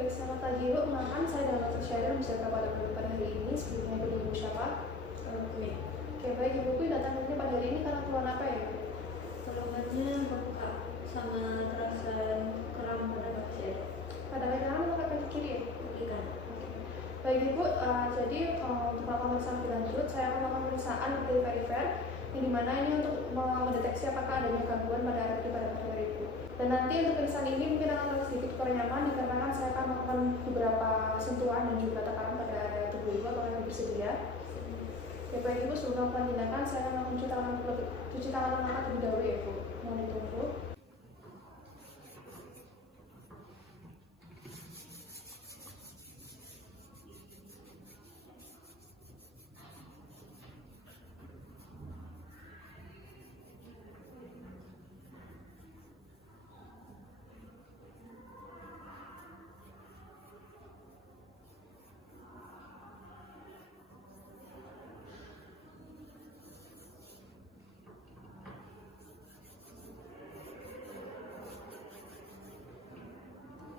Baik, selamat pagi Ibu. Perkenalkan, saya dalam Dr. Syahrir beserta pada hari ini. Sebelumnya Ibu siapa? Oke, baik Ibu datang ini pada hari ini karena keluhan apa ya? Keluhannya bengkak sama terasa kram pada kaki saya. Pada kaki kanan atau kaki kiri ya? Kaki kanan. Baik Ibu, jadi untuk melakukan pemeriksaan lebih lanjut, saya akan melakukan pemeriksaan dari perifer, yang dimana ini untuk mendeteksi apakah adanya gangguan pada arteri pada perifer Ibu. Dan nanti untuk pemeriksaan ini mungkin akan sedikit kurang nyaman dikarenakan saya akan melakukan beberapa sentuhan dan juga tekanan pada area tubuh Ibu atau yang bersedia. Ya baik Ibu, sebelum melakukan tindakan, saya akan melakukan cuci tangan lengan terlebih dahulu ya Ibu. Mohon ditunggu.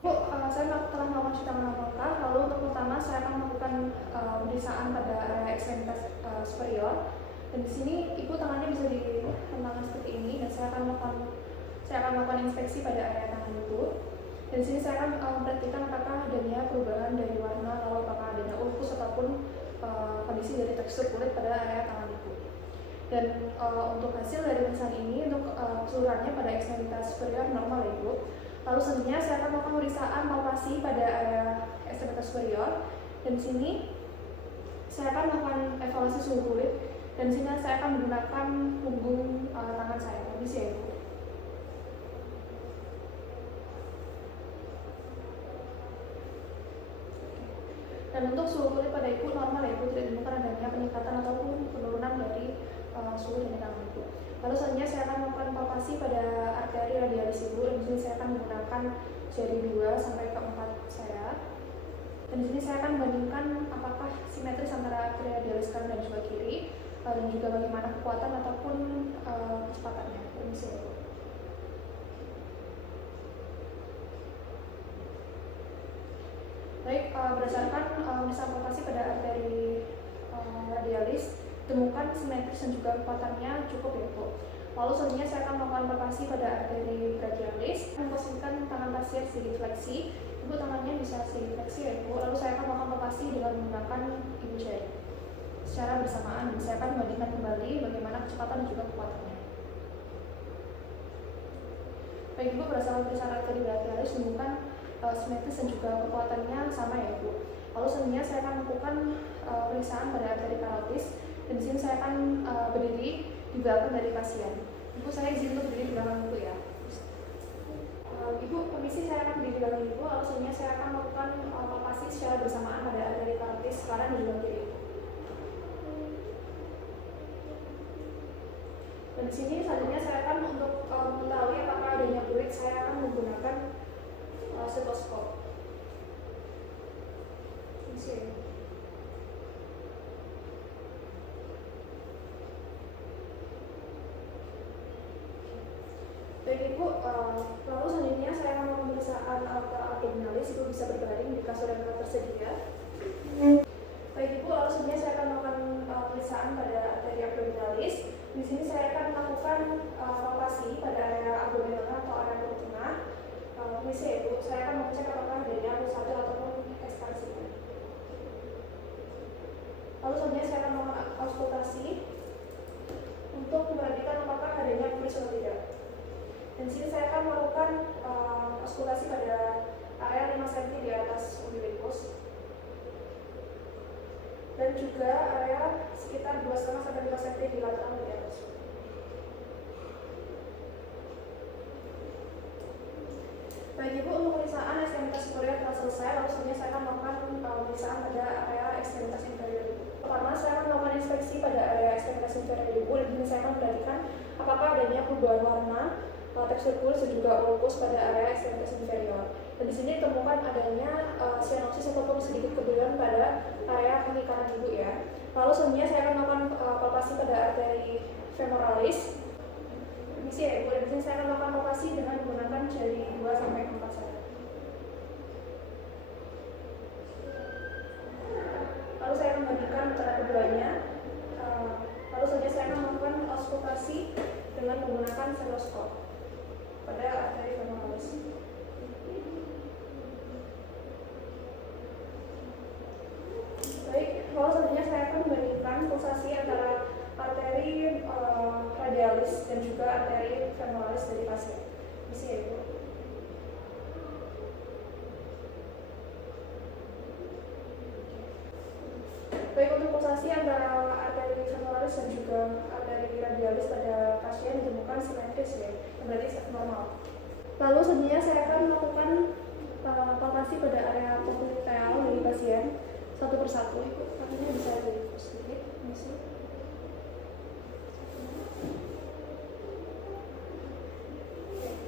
Bu, saya telah melakukan cuci tangan lengkap. Lalu untuk pertama saya akan melakukan pemeriksaan pada area ekstremitas superior. Dan di sini Ibu tangannya bisa direntangkan seperti ini dan saya akan melakukan inspeksi pada area tangan Ibu. Dan di sini saya akan memperhatikan apakah adanya perubahan dari warna, lalu apakah adanya ulkus ataupun kondisi dari tekstur kulit pada area tangan Ibu. Dan untuk hasil dari pemeriksaan ini untuk keseluruhannya pada ekstremitas superior normal ya Ibu. Lalu selanjutnya saya akan melakukan pemeriksaan palpasi pada area ekstremitas superior. Dan di sini saya akan melakukan evaluasi suhu kulit. Dan di sini saya akan menggunakan punggung tangan saya. Permisi ya Ibu. Dan untuk suhu kulit pada Ibu normal ya Ibu, tidak ditemukan adanya peningkatan ataupun penurunan dari suhu di tangan Ibu. Lalu selanjutnya saya akan melakukan palpasi pada arteri radialis Ibu. Dan di sini saya akan menggunakan jari 2 sampai ke 4 saya. Dan di sini saya akan membandingkan apakah simetris antara arteri radialis kanan dan juga kiri, dan juga bagaimana kekuatan ataupun kecepatannya. Permisi ya Ibu. Baik, berdasarkan pemeriksaan palpasi pada arteri radialis, temukan simetris dan juga kekuatannya cukup ya Bu. Lalu selanjutnya saya akan melakukan palpasi pada arteri brachialis, memposisikan tangan pasien sedikit fleksi. Ibu tangannya bisa sedikit fleksi ya Bu. Lalu saya akan melakukan palpasi dengan menggunakan ibu jari secara bersamaan. Saya akan membandingkan kembali bagaimana kecepatan dan juga kekuatannya. Baik Ibu, berdasarkan pemeriksaan arteri brachialis menemukan simetris dan juga kekuatannya sama ya Bu. Lalu selanjutnya saya akan melakukan pemeriksaan pada arteri karotis. Dan di sini saya akan berdiri di belakang dari pasien. Ibu, saya izin untuk berdiri di belakang Ibu ya. Ibu, permisi, saya akan berdiri di belakang Ibu. Lalu selanjutnya saya akan melakukan palpasi secara bersamaan pada arteri karotis kanan dan juga kiri. Dan di sini selanjutnya saya akan untuk mengetahui apakah adanya fluid, saya akan menggunakan stetoskop. Permisi ya. Baik Ibu, lalu selanjutnya saya akan melakukan pemeriksaan aorta abdominalis. Ibu bisa berbaring jika sudah tersedia. Baik Ibu, lalu selanjutnya saya akan melakukan pemeriksaan pada arteri abdominalis. Di sini saya akan melakukan palpasi pada area abdomen tengah atau area perut tengah. Permisi ya Ibu, saya akan mengecek apakah adanya pulsatil ataupun ekspansinya. Lalu selanjutnya saya akan melakukan auskultasi untuk memperhatikan apakah adanya fluid atau tidak. Dan di sini saya akan melakukan auskultasi pada area 5 cm di atas umbilicus dan juga area sekitar 2,5 sampai 5 cm di lateral di atas. Baik Ibu, untuk pemeriksaan ekstremitas superior telah selesai. Lalu selanjutnya saya akan melakukan pemeriksaan pada area ekstremitas inferior Ibu. Pertama, saya akan melakukan inspeksi pada area ekstremitas inferior Ibu. Dan di sini saya akan memperhatikan apakah adanya perubahan warna, tekstur kulit dan juga ulkus pada area ekstremitas inferior. Dan di sini ditemukan adanya cyanosis ataupun sedikit kebiruan pada area kaki kanan Ibu ya. Lalu selanjutnya saya akan melakukan palpasi pada arteri femoralis. Permisi ya Ibu, dan di sini saya akan melakukan palpasi dengan menggunakan jari 2 sampai 4 saya. dengan menggunakan stetoskop pada arteri femoralis. Baik, lalu selanjutnya saya akan membandingkan pulsasi antara arteri radialis dan juga arteri femoralis dari pasien. Misi ya, Ibu. Baik, untuk pulsasi antara arteri femoralis dan juga arteri radialis pada pasien ditemukan simetris ya, yang berarti normal. Lalu selanjutnya saya akan melakukan palpasi pada area popliteal dari pasien satu persatu. Ibu, kakinya bisa di-push sedikit, misi.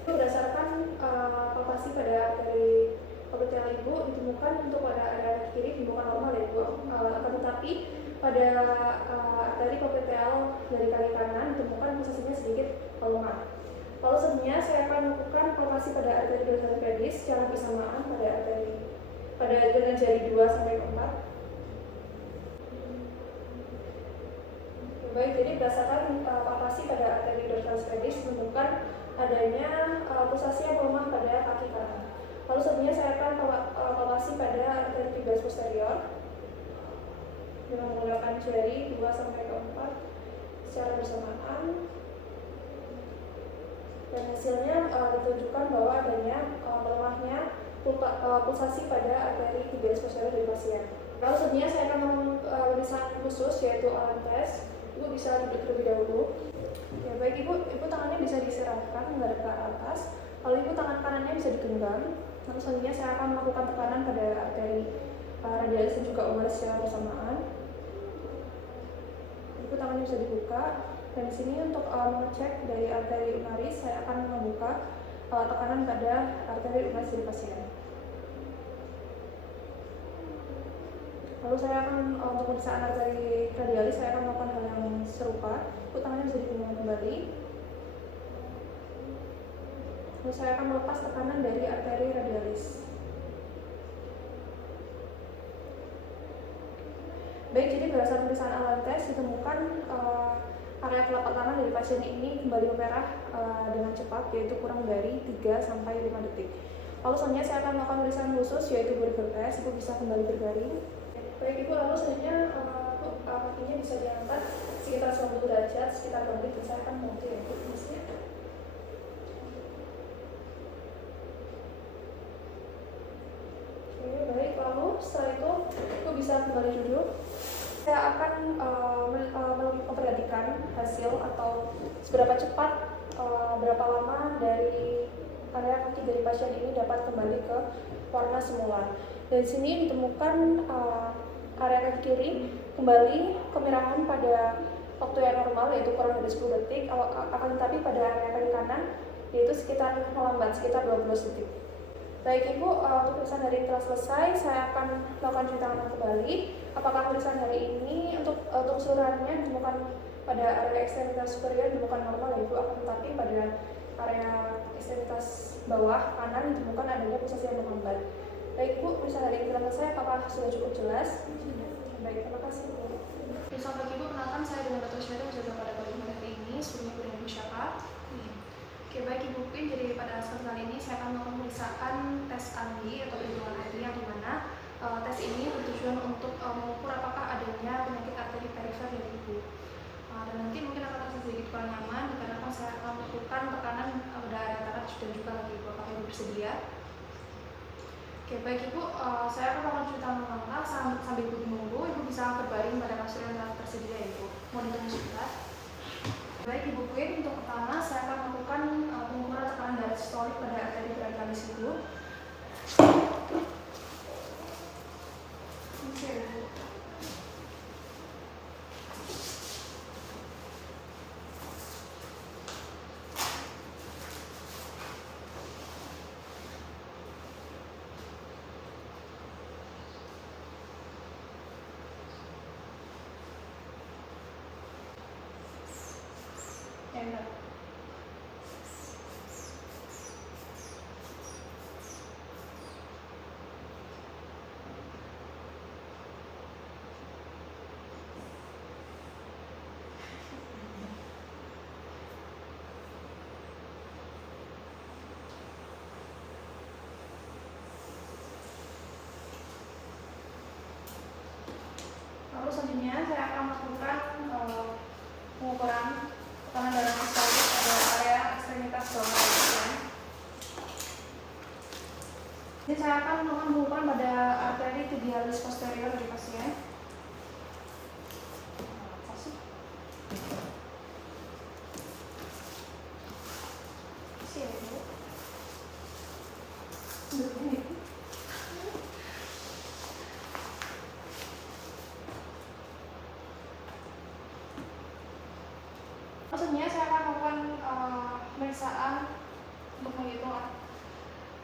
Berdasarkan palpasi pada arteri popliteal Ibu ditemukan untuk pada area kiri ditemukan normal ya Ibu. Akan tetapi pada arteri popliteal dari kaki kanan ditemukan pulsasinya sedikit lemah. Lalu selanjutnya saya akan melakukan palpasi pada arteri dorsalis pedis secara bersamaan pada dengan jari 2 sampai 4. Baik, jadi berdasarkan palpasi pada arteri dorsalis pedis ditemukan adanya pulsasi yang lemah pada kaki kanan. Lalu selanjutnya saya akan palpasi pada arteri tibialis posterior dengan menggunakan jari 2 sampai 4 secara bersamaan. Dan hasilnya ditunjukkan bahwa adanya melemahnya pulsasi pada arteri tibialis posterior dari pasien. Lalu selanjutnya saya akan pemeriksaan khusus yaitu Allen test. Ibu bisa duduk terlebih dahulu. Ya baik Ibu tangannya bisa diserahkan menghadap ke atas. Lalu Ibu tangan kanannya bisa digenggam. Lalu selanjutnya saya akan melakukan tekanan pada arteri radialis dan juga umaris secara bersamaan. Ibu tangannya bisa dibuka. Dan di sini untuk mengecek dari arteri umaris saya akan membuka tekanan pada arteri umaris dari pasien. Lalu saya akan untuk pemeriksaan arteri radialis saya akan melakukan hal yang serupa. Ibu tangannya bisa digenggam kembali. Lalu saya akan melepas tekanan dari arteri radialis. Baik, jadi berdasarkan pemeriksaan Allen test ditemukan area telapak tangan dari pasien ini kembali memerah dengan cepat, yaitu kurang dari 3 sampai 5 detik. Lalu selanjutnya saya akan melakukan pemeriksaan khusus yaitu burger test. Ibu bisa kembali berbaring. Baik Ibu, lalu selanjutnya kakinya bisa diangkat sekitar 90 derajat, sekitar balik, dan saya akan bantu ya Ibu. Oke, baik, lalu setelah itu Ibu bisa kembali duduk. Saya akan memperhatikan hasil atau seberapa cepat, berapa lama dari area kaki dari pasien ini dapat kembali ke warna semula. Dan sini ditemukan area kaki kiri kembali kemerahan pada waktu yang normal yaitu kurang dari 10 detik, akan tetapi pada area kaki kanan yaitu sekitar melambat sekitar 12 detik. Baik Ibu, untuk pemeriksaan hari ini telah selesai. Saya akan melakukan cuci tangan kembali. Apakah pemeriksaan hari ini untuk keseluruhannya ditemukan pada area ekstremitas superior ditemukan normal ya Ibu, akan tetapi pada area ekstremitas bawah kanan ditemukan adanya pulsasi yang melambat. Baik Bu, pemeriksaan hari ini telah selesai. Apakah sudah cukup jelas? Baik, terima kasih Bu. Selamat pagi Bu, kenalkan saya dengan Dr. Syeda menjaga pada pagi hari ini. Sebelumnya dengan Ibu siapa? Oke, baik Ibu Pin, jadi pada kesempatan kali ini saya akan melakukan pemeriksaan tes ANDI atau perhitungan ANDI yang dimana tes ini bertujuan untuk mengukur apakah adanya penyakit arteri perifer dari Ibu. Dan nanti mungkin akan terasa sedikit kurang nyaman dikarenakan saya akan melakukan tekanan pada area taraf dan juga lagi Ibu. Apakah Ibu bersedia? Oke, baik Ibu, saya akan melakukan cuci tangan langkah sambil Ibu menunggu. Ibu bisa berbaring pada kasur yang telah tersedia ya Ibu. Mau ditunggu sebentar. Baik Ibu Queen, untuk pertama saya akan melakukan pengukuran tekanan darah sistolik pada arteri radialis Ibu. Oke Ibu. Enak. selanjutnya saya akan melakukan pengukuran tekanan darah sistolik pada area ekstremitas bawah dari pasien. Ini saya akan melakukan pengukuran pada arteri tibialis posterior dari pasien. Maksudnya saya akan melakukan pemeriksaan untuk menghitung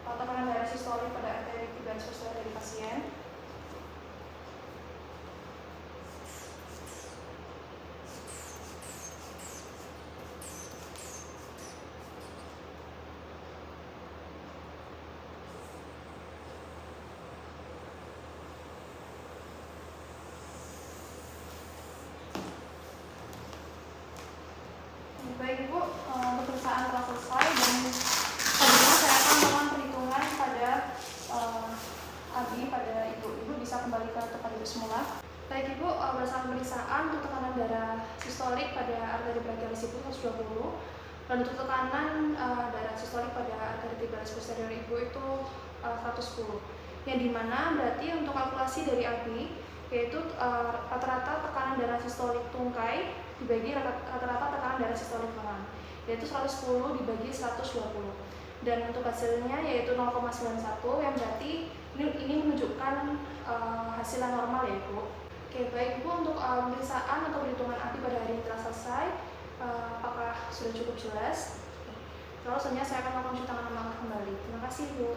tekanan darah sistolik pada arteri tibialis posterior dari pasien. Baik Ibu, pemeriksaan telah selesai dan selanjutnya saya akan melakukan perhitungan pada ABI pada Ibu. Ibu bisa kembali ke tempat Ibu semula. Baik Ibu, berdasarkan pemeriksaan untuk tekanan darah sistolik pada arteri brachialis Ibu 120 dan untuk tekanan darah sistolik pada arteri tibialis posterior Ibu itu 110. Yang dimana berarti untuk kalkulasi dari ABI yaitu rata-rata tekanan darah sistolik tungkai dibagi rata-rata tekanan darah sistolik lengan, yaitu 110 dibagi 120. Dan untuk hasilnya yaitu 0,91 yang berarti ini menunjukkan hasil yang normal ya Ibu. Oke, baik Ibu, untuk pemeriksaan atau perhitungan ABI pada hari ini telah selesai. Apakah sudah cukup jelas? Lalu selanjutnya saya akan melakukan cuci tangan kembali. Terima kasih Ibu.